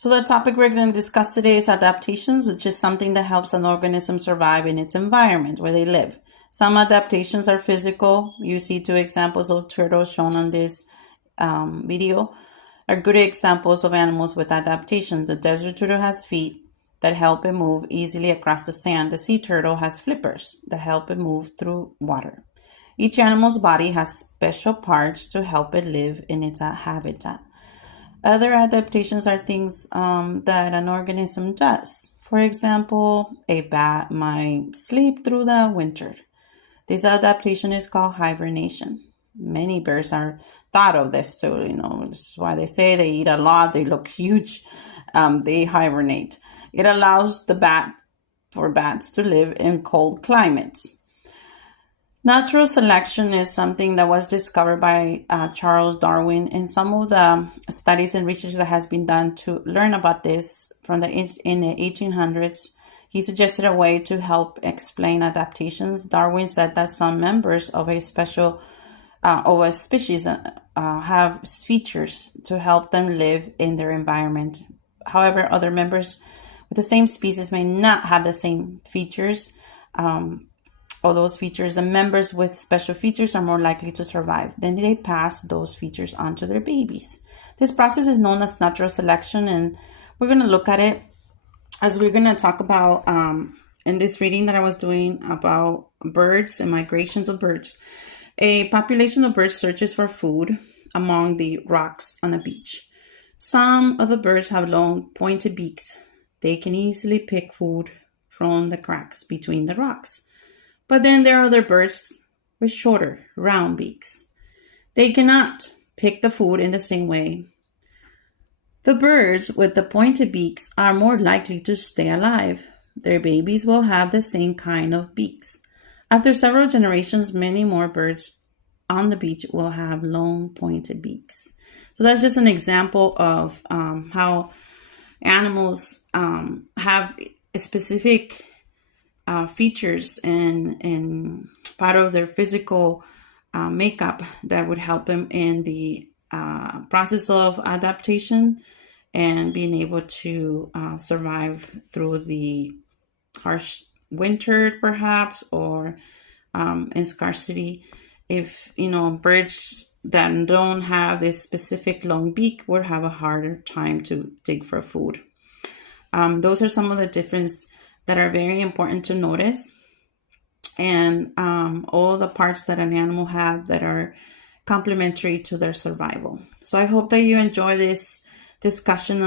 So the topic we're going to discuss today is adaptations, which is something that helps an organism survive in its environment where they live. Some adaptations are physical. You see two examples of turtles shown on this video are good examples of animals with adaptations. The desert turtle has feet that help it move easily across the sand. The sea turtle has flippers that help it move through water. Each animal's body has special parts to help it live in its habitat. Other adaptations are things that an organism does. For example, a bat might sleep through the winter. This adaptation is called hibernation. Many birds are thought of this too. This is why they say they eat a lot, they look huge, they hibernate. It allows bats to live in cold climates. Natural selection is something that was discovered by Charles Darwin, and some of the studies and research that has been done to learn about this in the 1800s, he suggested a way to help explain adaptations. Darwin said that some members of a species have features to help them live in their environment. However, other members with the same species may not have the same features. All those features, the members with special features are more likely to survive. Then they pass those features on to their babies. This process is known as natural selection, and we're going to look at it as we're going to talk about in this reading that I was doing about birds and migrations of birds. A population of birds searches for food among the rocks on a beach. Some of the birds have long, pointed beaks. They can easily pick food from the cracks between the rocks. But then there are other birds with shorter, round beaks. They cannot pick the food in the same way. The birds with the pointed beaks are more likely to stay alive. Their babies will have the same kind of beaks. After several generations, many more birds on the beach will have long, pointed beaks. So that's just an example of how animals have a specific features and part of their physical makeup that would help them in the process of adaptation and being able to survive through the harsh winter, perhaps, or in scarcity. If birds that don't have this specific long beak would have a harder time to dig for food. Those are some of the differences that are very important to notice, and all the parts that an animal have that are complementary to their survival. So I hope that you enjoy this discussion